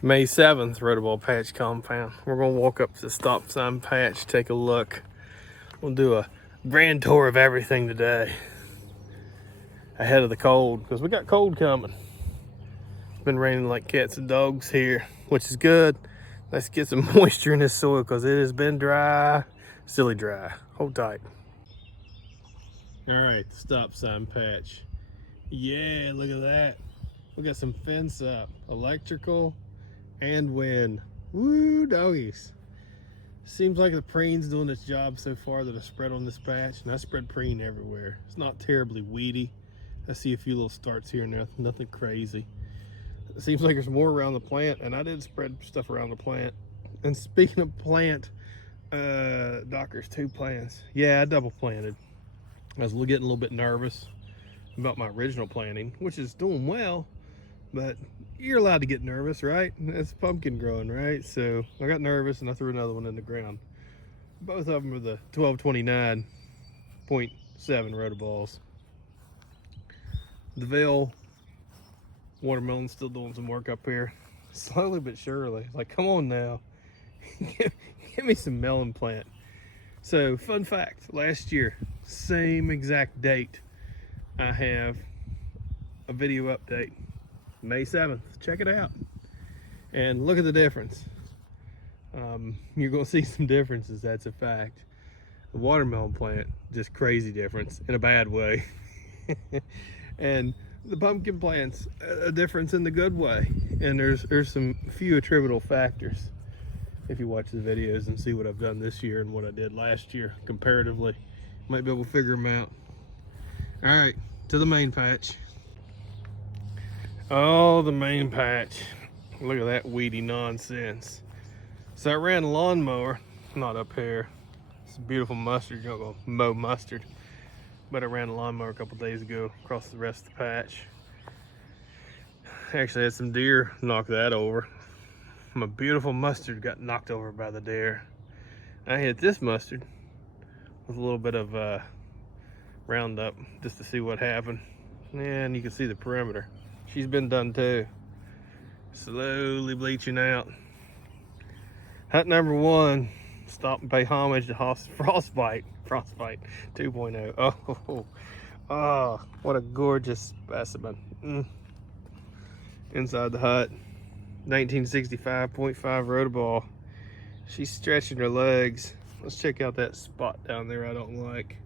May 7th, Rotoball Patch Compound. We're going to walk up to the stop sign patch, take a look. We'll do a grand tour of everything today ahead of the cold, because we got cold coming. It's been raining like cats and dogs here, which is good. Let's get some moisture in this soil because it has been dry, silly dry. Hold tight. All right, stop sign patch. Yeah, look at that. We got some fence up, electrical and wind. Woo, doggies. Seems like the preen's doing its job so far that I spread on this patch, and I spread preen everywhere. It's not terribly weedy. I see a few little starts here and there, nothing crazy. It seems like there's more around the plant, and I did spread stuff around the plant. And speaking of plant, Docker's 2 plants. Yeah, I double planted. I was getting a little bit nervous about my original planting, which is doing well, but you're allowed to get nervous, right? It's pumpkin growing, right? So I got nervous and I threw another one in the ground. Both of them are the 1229.7 rotoballs. The Vail watermelon's still doing some work up here, slowly but surely. Like, come on now, give me some melon plant. So, fun fact: last year, same exact date, I have a video update. May 7th. Check it out and look at the difference. You're gonna see some differences, that's a fact. The watermelon plant, just crazy difference in a bad way. And the pumpkin plant's a difference in the good way. And there's some few attributable factors if you watch the videos and see what I've done this year and what I did last year comparatively. Might be able to figure them out. All right, to the main patch. Oh, the main patch. Look at that weedy nonsense. So I ran a lawnmower, not up here. It's a beautiful mustard. You're not gonna mow mustard. But I ran a lawnmower a couple days ago across the rest of the patch. Actually had some deer knock that over. My beautiful mustard got knocked over by the deer. I hit this mustard with a little bit of Roundup just to see what happened. And you can see the perimeter. She's been done too. Slowly bleaching out. Hut number 1, stop and pay homage to Frostbite 2.0. Oh, what a gorgeous specimen. Inside the hut, 1965.5 Rotoball. She's stretching her legs. Let's check out that spot down there I don't like.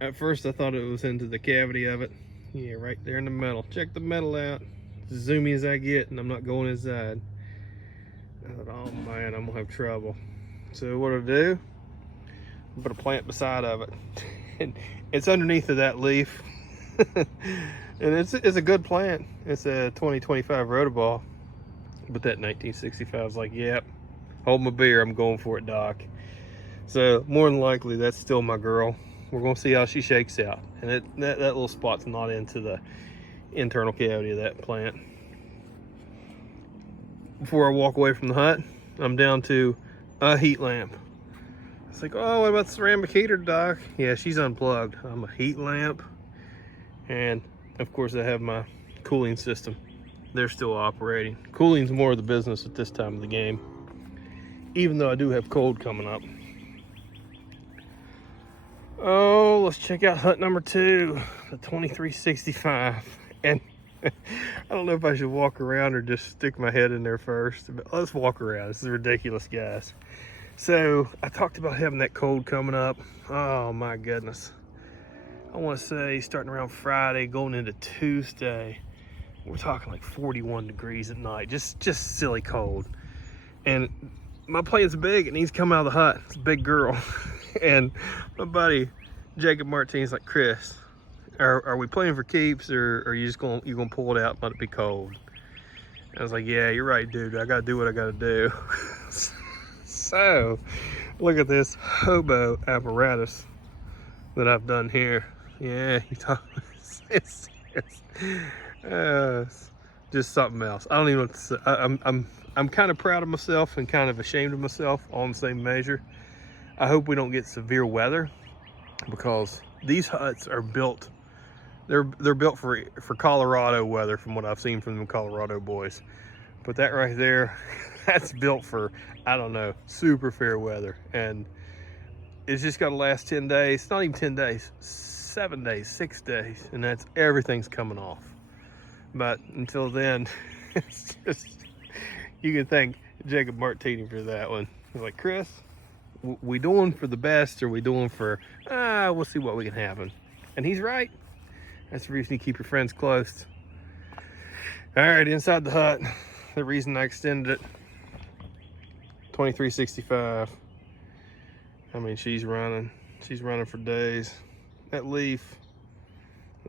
At first I thought it was into the cavity of it. Yeah, right there in the middle. Check the metal out. As zoomy as I get, and I'm not going inside. I thought, oh man, I'm gonna have trouble. So what do I do? I put a plant beside of it. And it's underneath of that leaf. And it's a good plant. It's a 2025 Rotoball. But that 1965 is like, yep, hold my beer, I'm going for it, Doc. So more than likely, that's still my girl. We're gonna see how she shakes out. And that little spot's not into the internal cavity of that plant. Before I walk away from the hut, I'm down to a heat lamp. It's like, oh, what about the ceramic heater, Doc? Yeah, she's unplugged. I'm a heat lamp. And of course I have my cooling system. They're still operating. Cooling's more of the business at this time of the game, even though I do have cold coming up. Oh, let's check out hut number 2, the 2365. And I don't know if I should walk around or just stick my head in there first, but let's walk around. This is ridiculous, guys. So I talked about having that cold coming up. Oh my goodness. I want to say starting around Friday, going into Tuesday, we're talking like 41 degrees at night. Just silly cold. And my plant's big. It needs to come out of the hut. It's a big girl. And my buddy Jacob Martinez like, Chris, are we playing for keeps, or are you just gonna pull it out and let it be cold? And I was like, yeah, you're right, dude. I gotta do what I gotta do. So look at this hobo apparatus that I've done here. Yeah, it's just something else. I don't even know what to say. I'm kind of proud of myself and kind of ashamed of myself all in the same measure. I hope we don't get severe weather, because these huts are built. They're built for Colorado weather, from what I've seen from the Colorado boys. But that right there, that's built for, I don't know, super fair weather. And it's just got to last 10 days. It's not even 10 days, 7 days, 6 days. And that's everything's coming off. But until then, it's just, you can thank Jacob Martini for that one. He's like, Chris, we doing for the best, or we doing for, we'll see what we can happen. And he's right. That's the reason you keep your friends close. All right, inside the hut. The reason I extended it, 2365. I mean, she's running for days. That leaf,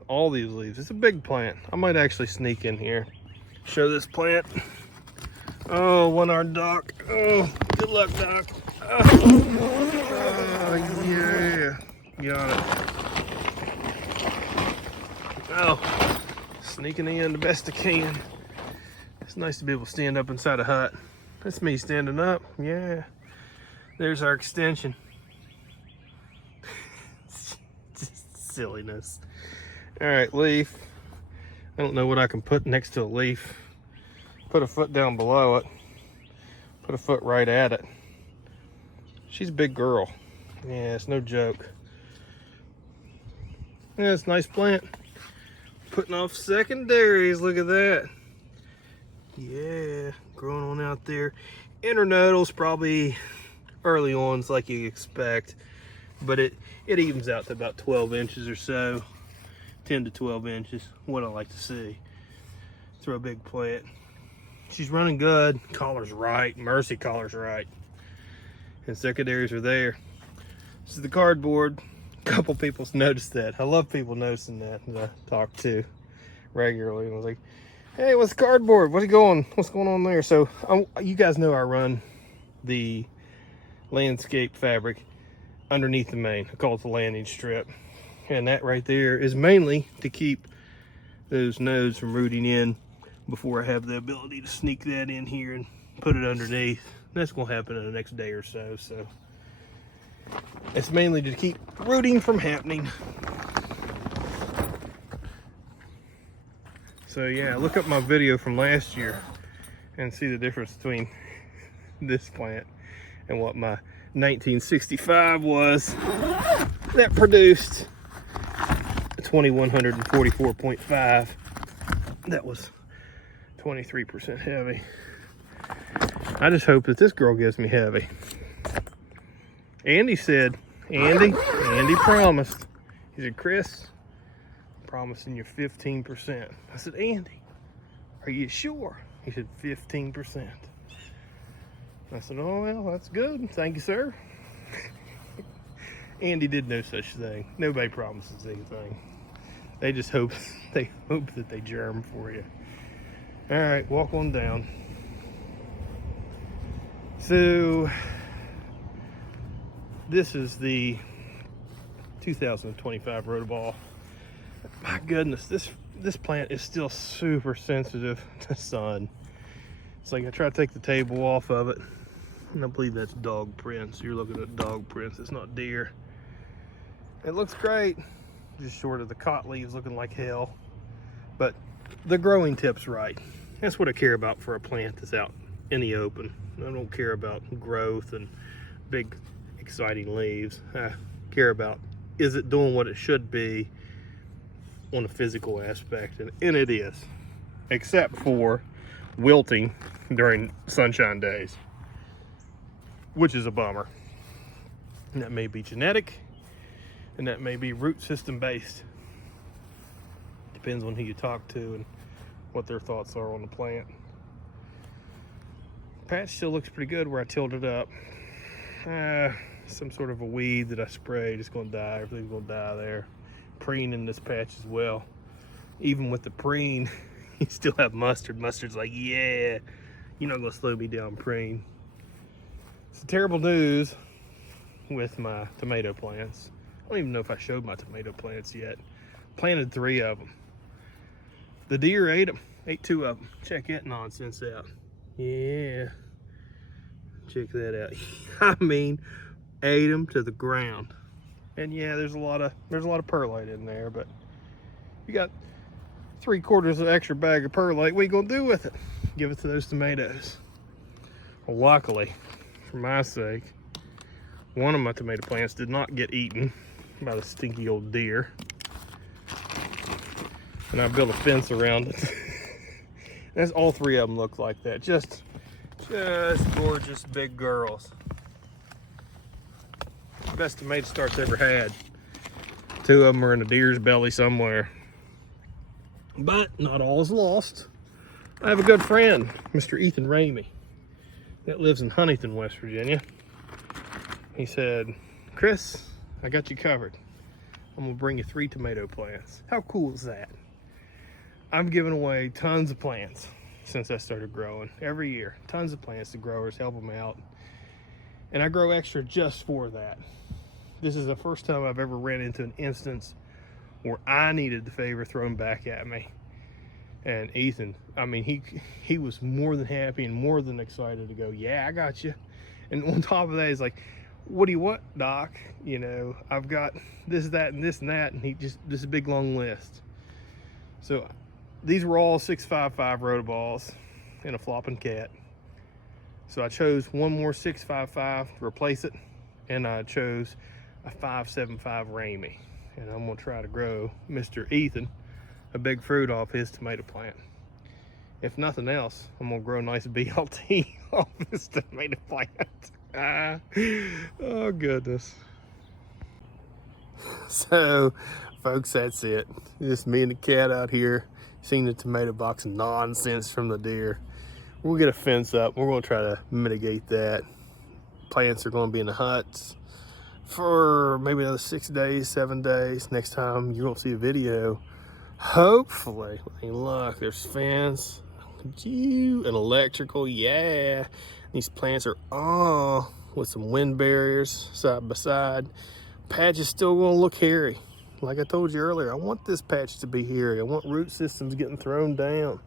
all these leaves, it's a big plant. I might actually sneak in here, show this plant. Oh, one-armed duck. Oh, good luck, duck. Oh, yeah, got it. Oh, sneaking in the best I can. It's nice to be able to stand up inside a hut. That's me standing up. Yeah. There's our extension. Just silliness. All right, leaf. I don't know what I can put next to a leaf. Put a foot down below it. Put a foot right at it. She's a big girl. Yeah, it's no joke. Yeah, it's a nice plant. Putting off secondaries. Look at that. Yeah, growing on out there. Internodals probably early ons like you expect, but it evens out to about 12 inches or so, 10 to 12 inches, what I like to see. Throw a big plant. She's running good, collar's right, Mercy collar's right, and secondaries are there. This is the cardboard. A couple people's noticed that. I love people noticing that I talk to regularly. And I was like, hey, what's cardboard? What's going on there? So you guys know I run the landscape fabric underneath the main. I call it the landing strip. And that right there is mainly to keep those nodes from rooting in before I have the ability to sneak that in here and put it underneath. That's gonna happen in the next day or so. So it's mainly to keep rooting from happening. So yeah, look up my video from last year and see the difference between this plant and what my 1965 was. That produced a 2144.5. That was 23% heavy. I just hope that this girl gives me heavy. Andy promised. He said, Chris, promising you 15%. I said, Andy, are you sure? He said, 15%. I said, oh, well, that's good. Thank you, sir. Andy did no such thing. Nobody promises anything. They just hope that they germ for you. All right, walk on down. So this is the 2025 Rotoball. My goodness, this plant is still super sensitive to sun. It's like I try to take the table off of it, and I believe that's dog prints. You're looking at dog prints, it's not deer. It looks great, just short of the cot leaves looking like hell, but the growing tip's right. That's what I care about for a plant that's out in the open. I don't care about growth and big exciting leaves. I care about, is it doing what it should be on a physical aspect, and it is, except for wilting during sunshine days, which is a bummer. And that may be genetic, and that may be root system based. Depends on who you talk to and what their thoughts are on the plant. Patch still looks pretty good where I tilled it up. Some sort of a weed that I sprayed is going to die. Everything's going to die there. Preen in this patch as well. Even with the preen, you still have mustard. Mustard's like, yeah, you're not going to slow me down, preen. It's terrible news with my tomato plants. I don't even know if I showed my tomato plants yet. Planted 3 of them. The deer ate them. Ate 2 of them. Check that nonsense out. Yeah. Check that out. I mean, ate them to the ground. And yeah, there's a lot of perlite in there, but you got 3/4 of an extra bag of perlite. What are you gonna do with it? give it to those tomatoes. Well, luckily, for my sake, one of my tomato plants did not get eaten by the stinky old deer. And I built a fence around it. That's all three of them look like that. Just gorgeous big girls. Best tomato starts I ever had. Two of them are in a deer's belly somewhere. But not all is lost. I have a good friend, Mr. Ethan Ramey, that lives in Huntington, West Virginia. He said, Chris, I got you covered. I'm gonna bring you 3 tomato plants. How cool is that? I've given away tons of plants since I started growing. Every year, tons of plants to growers, help them out. And I grow extra just for that. This is the first time I've ever ran into an instance where I needed the favor thrown back at me. And Ethan, I mean, he was more than happy and more than excited to go, yeah, I got you. And on top of that, he's like, what do you want, Doc? You know, I've got this, that, and this and that. And he just, this is a big long list. So these were all 655 rotoballs and a flopping cat. So I chose one more 655 to replace it. And I chose a 575 Ramey. And I'm gonna try to grow Mr. Ethan a big fruit off his tomato plant. If nothing else, I'm gonna grow a nice BLT off this tomato plant. Oh goodness. So folks, that's it. Just me and the cat out here seeing the tomato box nonsense from the deer. We'll get a fence up. We're gonna try to mitigate that. Plants are gonna be in the huts for maybe another 6 days, 7 days. Next time you're gonna see a video, hopefully, I mean, look, there's fence, an electrical, yeah. These plants are all with some wind barriers side by side. Patch is still gonna look hairy. Like I told you earlier, I want this patch to be hairy. I want root systems getting thrown down.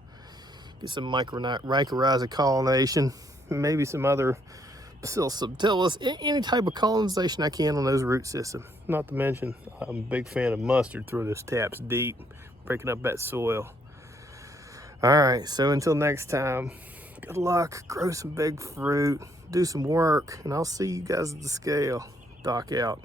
Get some mycorrhiza colonization, maybe some other Bacillus subtilis, any type of colonization I can on those root systems. Not to mention, I'm a big fan of mustard. Throw those taps deep, breaking up that soil. All right, so until next time, good luck, grow some big fruit, do some work, and I'll see you guys at the scale. Doc out.